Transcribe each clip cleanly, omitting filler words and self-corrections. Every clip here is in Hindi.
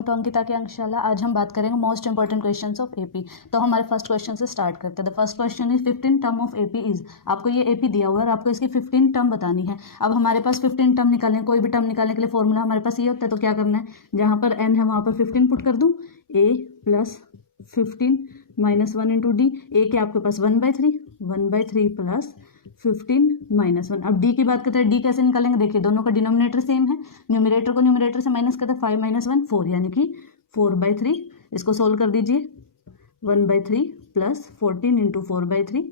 तो अंकिता की अंशशाला आज हम बात करेंगे most important questions of AP. तो हमारे फर्स्ट क्वेश्चन से स्टार्ट करते हैं। The first question is 15 term of AP is. आपको ये एपी दिया हुआ है और आपको इसकी 15 टर्म बतानी है। अब हमारे पास 15 टर्म निकालने, कोई भी टर्म निकालने के लिए फॉर्मूला हमारे पास ये होता है। तो क्या करना है, जहाँ पर एन है वहाँ पर 15 पुट कर दूँ, ए प्लस 15 माइनस 1 इंटू डी। ए के आपके पास 1/3 प्लस 15 माइनस 1। अब डी की बात करते हैं, डी कैसे निकालेंगे, देखिए दोनों का डिनोमिनेटर सेम है, न्यूमरेटर को न्यूमरेटर से माइनस करते हैं, 5 माइनस 1 4 यानी कि 4/3। इसको सोल्व कर दीजिए, 1/3 प्लस 14 इंटू 4/3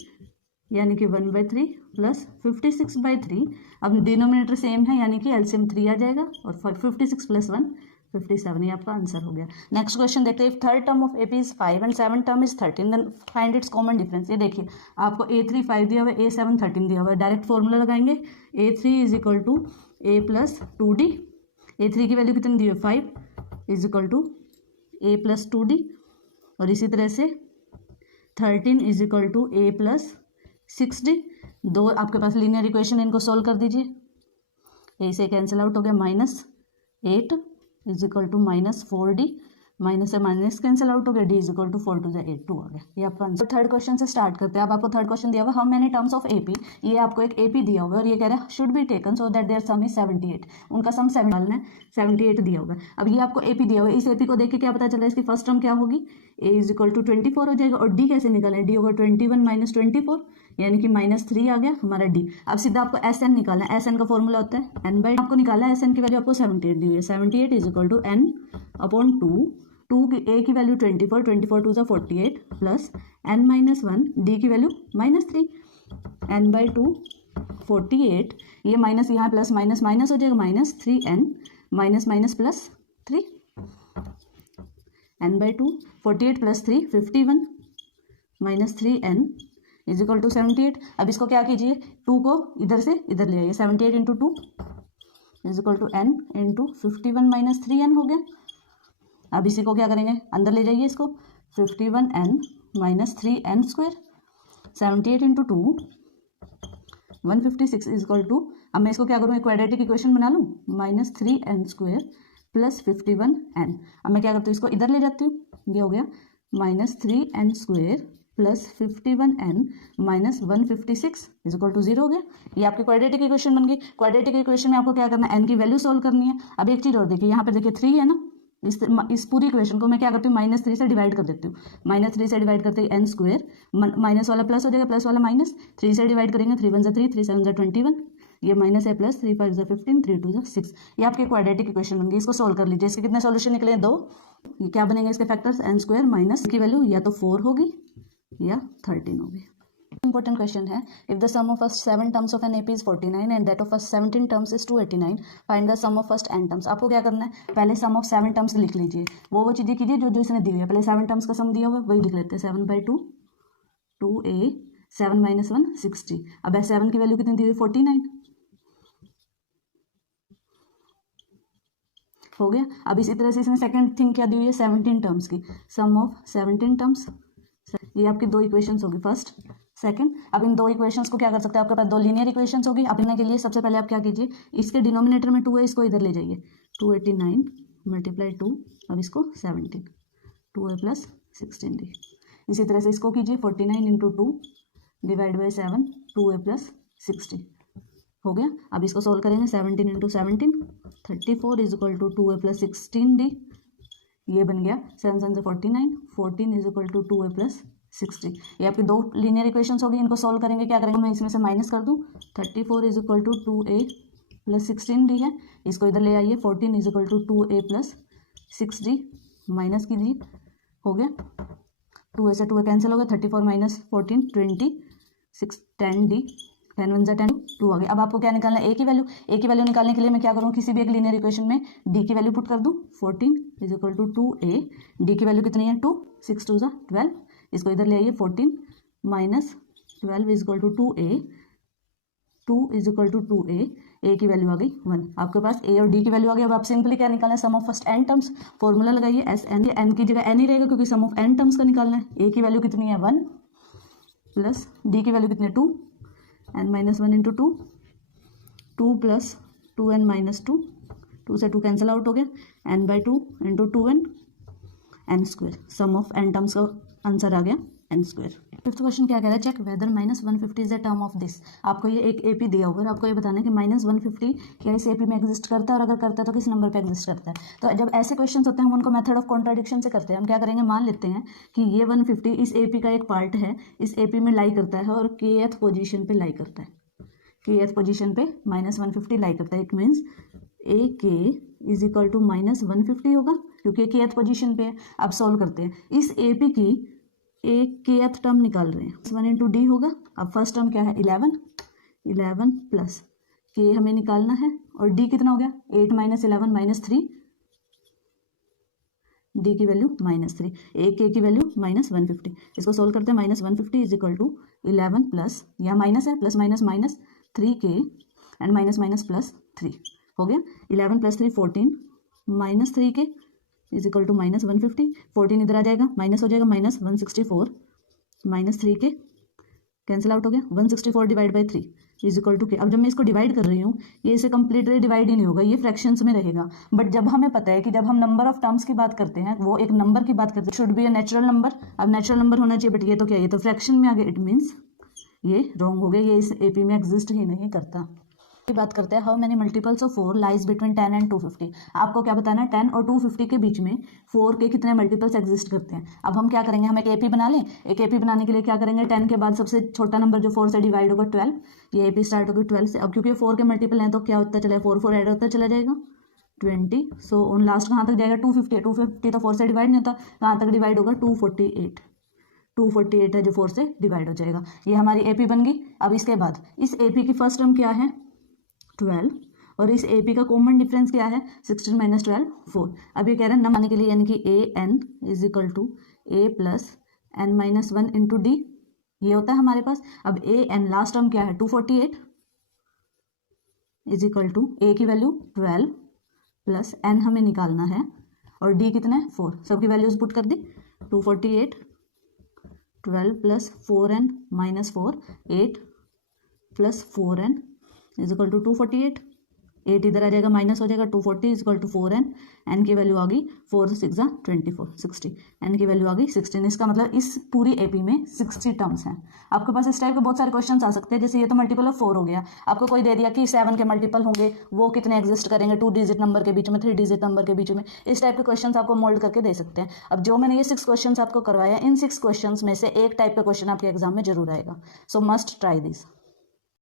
यानी कि 1/3 प्लस 56/3। अब डिनोमिनेटर सेम है यानी कि एलसीएम 3 आ जाएगा और 56 प्लस 1 57, ये आपका आंसर हो गया। नेक्स्ट क्वेश्चन देखते हैं। If third term of AP is 5 and seven term is 13 then find its common difference. ये देखिए आपको A3 5 दिया हुआ है, A7 13 दिया हुआ है। डायरेक्ट फॉर्मूला लगाएंगे, A3 is equal to A plus 2D। A3 की वैल्यू कितनी दी है 5 is equal to A plus 2D। और इसी तरह से 13 is equal to A plus 6D। दो आपके पास लीनियर इक्वेशन, इनको सोल्व कर दीजिए। A से कैंसिल आउट हो गया, -8 is equal to -4D। Minus से माइनस कैंसिल आउट हो गया, डी इज इक्वल टू 4 2 8 2 आ गया। ये आपका आंसर। थर्ड क्वेश्चन से स्टार्ट करते हैं। अब आपको थर्ड क्वेश्चन दिया हुआ, how many terms of AP. ये आपको एक एपी दिया हुआ है और ये कह रहा है should be taken so that their sum is 78। उनका सम 7 डालना है, 78 दिया हुआ है। अब ये आपको एपी दिया हुआ है, इस एपी को देख के क्या पता चला इसकी फर्स्ट टर्म क्या होगी, ए इज इक्वल टू 24 हो जाएगा। और डी कैसे निकालें, डी होगा 21 माइनस 24 यानी कि -3 आ गया हमारा डी। अब सीधा आपको एस एन निकालना है। एस एन का फॉर्मूला होता है n बाई, आपको निकाला है एस एन की वैल्यू आपको 78 दी हुई है। 78 is equal to n upon 2 की ए की value 24 24 2 48 plus n minus 1 D की वैल्यू -3 n बाई 2 48। ये माइनस यहाँ प्लस माइनस माइनस हो जाएगा, -3n minus minus plus 3 n by 2 48 plus 3 51 minus 3n is equal to 78। अब इसको क्या कीजिए, 2 को इधर से इधर ले आइए, 78 into 2 is equal to n into 51 minus 3n हो गया। अब इसी को क्या करेंगे, अंदर ले जाइए इसको, 51n minus 3n square. 78 into 2 156 is equal to, अब मैं इसको क्या करूँ, एक क्वाड्रेटिक इक्वेशन बना लूँ, -3n स्क्वायर प्लस 51n। अब मैं क्या करती हूँ, इसको इधर ले जाती हूँ, ये हो गया -3n square plus 51n minus 156 is equal to 0 हो गया। ये आपकी क्वाड्रेटिक इक्वेशन बन गई। क्वाड्रेटिक इक्वेशन में आपको क्या करना है, n की वैल्यू सोल्व करनी है। अब एक चीज़ और देखिए, यहाँ पर देखिए 3 है ना, इस पूरी इक्वेशन को मैं क्या करती हूँ, -3 से डिवाइड कर देती हूँ। -3 से डिवाइड करते ही n स्क्वायर, माइनस वाला प्लस हो जाएगा, प्लस वाला माइनस, 3 से डिवाइड करेंगे, 3 1 3 3 7 21, ये माइनस है प्लस, 3 5 15 3 2 6। ये आपकी क्वाड्रेटिक इक्वेशन बन गई। इसको सोल्व कर लीजिए। इसके कितने सॉल्यूशन निकले हैं, 2। ये क्या बनेंगे इसके फैक्टर्स, n स्क्वायर माइनस की वैल्यू या तो 4 होगी या 13 होगी। इंपॉर्टेंट क्वेश्चन है, if the sum of first 7 terms of an AP is 49 and that of first 17 terms is 289, find the sum of first n terms. आपको क्या करना है, पहले सम ऑफ 7 टर्म्स लिख लीजिए। वो चीज़ें कीजिए जो जो इसने दी हुई है। पहले 7 टर्म्स का सम दिया हुआ है वही लिख लेते हैं, 7/2 2a 7 माइनस 1 60। अब 7 की वैल्यू कितनी दी हुई, 49 हो गया। अब इसी तरह से इसने सेकंड थिंग क्या दी हुई है, 17 टर्म्स की सम ऑफ 17 टर्म्स। ये आपकी 2 इक्वेशंस होगी, फर्स्ट सेकंड। अब इन 2 इक्वेशंस को क्या कर सकते हैं, आपके पास 2 लीनियर इक्वेशंस होगी। अब इनके लिए सबसे पहले आप क्या कीजिए, इसके डिनोमिनेटर में 2 है, इसको इधर ले जाइए, 289 मल्टीप्लाई 2, अब इसको 17 2a प्लस 16d। इसी तरह से इसको कीजिए, 49 into 2 divide by 7 2a plus 60 हो गया। अब इसको सोल्व करेंगे, 17 into 17 34 is equal to 2a plus 16d। ये बन गया 7 7 से 49 14 is equal to 2a plus 60। ये आपकी 2 लीनियर इक्वेशंस होगी। इनको सोल्व करेंगे, क्या करेंगे, मैं इसमें से माइनस कर दूं, 34 is equal to 2a plus 16d है, इसको इधर ले आइए, 14 is equal to 2a plus 6d minus कीजिए, हो गया 2a से 2a कैंसिल हो गया, 34 माइनस 14 20 6 10d 10 1 10 2 आ गया। अब आपको क्या निकालना है, ए की वैल्यू। ए की वैल्यू निकालने के लिए मैं क्या करूँ, किसी भी एक लीनियर इक्वेशन में डी की वैल्यू पुट कर दूँ, 14 is equal to 2a, D की वैल्यू कितनी है 2 6 2 12, इसको इधर ले आइए, 14 minus 12 is equal to 2a 2 is equal to 2a, A की वैल्यू आ गई 1। आपके पास ए और डी की वैल्यू आ गई। अब आप सिंपली क्या निकालना है, sum of first n terms. Formula लगाइए, एस एन, एन की जगह n ही रहेगा क्योंकि सम ऑफ n टर्म्स का निकालना है। ए की वैल्यू कितनी है 1 प्लस डी की वैल्यू कितनी है 2, n minus 1 into 2 2 plus 2n minus 2 2 से 2 कैंसिल आउट हो गया, n/2 into 2n n square, sum of n terms का आंसर आ गया n स्क्वायर। फिफ्थ क्वेश्चन क्या कह रहा है, check whether -150 is the term of this. आपको ये एक एपी दिया होगा और आपको ये बताना है कि -150 क्या इस एपी में एग्जिस्ट करता है, और अगर करता है तो किस नंबर पे एग्जिस्ट करता है। तो जब ऐसे क्वेश्चन होते हैं हम उनको मेथड ऑफ कॉन्ट्राडिक्शन से करते हैं। हम क्या करेंगे, मान लेते हैं कि ये 150 इस एपी का एक पार्ट है, इस एपी में लाई करता है और kth पोजीशन पे लाई करता है, kth पोजीशन पे -150 लाई करता है। इट मीन्स ए के इज इक्वल टू -150 होगा क्योंकि kth पोजीशन पे है। अब सॉल्व करते हैं, इस एपी की एक kth टर्म निकाल रहे हैं, 1 इंटू डी होगा। अब फर्स्ट टर्म क्या है 11 प्लस के हमें निकालना है, और डी कितना हो गया 8 - 11 - 3, डी की वैल्यू -3, एक के की वैल्यू -150। इसको सोल्व करते हैं, -150 इज इक्वल टू 11 प्लस, यहाँ माइनस है, plus minus 3k and minus plus 3 हो गया। 11 plus 3 14 -3k is equal to -150, 14 इधर आ जाएगा, माइनस हो जाएगा, -164 -3k कैंसिल आउट हो गया, 164 divide by 3 is equal to K. अब जब मैं इसको डिवाइड कर रही हूँ, ये इसे कंप्लीटली डिवाइड ही नहीं होगा, ये फ्रैक्शंस में रहेगा। बट जब हमें पता है कि जब हम नंबर ऑफ टर्म्स की बात करते हैं, वो एक नंबर की बात करते हैं, should be a natural number. अब नेचुरल नंबर होना चाहिए, बट ये तो क्या, ये तो फ्रैक्शन में आ गया। इट मीन्स ये रॉन्ग हो गया, ये इस एपी में एग्जिस्ट ही नहीं करता। की बात करते हैं, how many multiples of 4 lies between 10 and 250। आपको क्या बताना है, 10 और 250 के बीच में 4 के कितने मल्टीपल्स एग्जिस्ट करते हैं। अब हम क्या करेंगे, हम एक एपी बना लें। एक एपी बनाने के लिए क्या करेंगे, 10 के बाद सबसे छोटा नंबर जो 4 से डिवाइड होगा 12, ये एपी स्टार्ट होगी 12 से। अब क्योंकि 4 के मल्टीपल हैं तो क्या होता चला, 4 ऐड होता चला जाएगा 20। सो ऑन लास्ट कहाँ तक जाएगा 250 है, 250 तो 4 से डिवाइड नहीं होता, कहाँ तक डिवाइड होगा 248 है जो 4 से डिवाइड हो जाएगा। ये हमारी एपी बन गई। अब इसके बाद इस एपी की फर्स्ट टर्म क्या है 12, और इस एपी का कॉमन डिफरेंस क्या है 16 - 12 4। अब ये कह रहे हैं नंबर के लिए, यानी कि A N is equal to A plus n - 1 into D, ये होता है हमारे पास। अब ए एन लास्ट टर्म क्या है 248 इज इक्वल टू ए की वैल्यू 12 प्लस n हमें निकालना है, और डी कितना है 4, सबकी वैल्यूज पुट कर दी। 248 12 plus 4n - 4 8 plus 4n is equal to 248, 8 इधर आ जाएगा, माइनस हो जाएगा, 240 इज इक्वल टू 4n, n की वैल्यू आ गई 4 6 24 60, n की वैल्यू आ गई 16। इसका मतलब इस पूरी एपी में 60 टर्म्स हैं। आपके पास इस टाइप के बहुत सारे क्वेश्चंस आ सकते हैं, जैसे ये तो मल्टीपल ऑफ 4 हो गया, आपको कोई दे दिया कि 7 के मल्टीपल होंगे, वो कितने एग्जिस्ट करेंगे 2 डिजिट नंबर के बीच में, 3 डिजिट नंबर के बीच में। इस टाइप के क्वेश्चन आपको मोल्ड करके दे सकते हैं। अब जो मैंने ये 6 क्वेश्चन आपको करवाया, इन 6 क्वेश्चन में से एक टाइप का क्वेश्चन आपके एग्जाम में जरूर आएगा। सो मस्ट ट्राई दिस।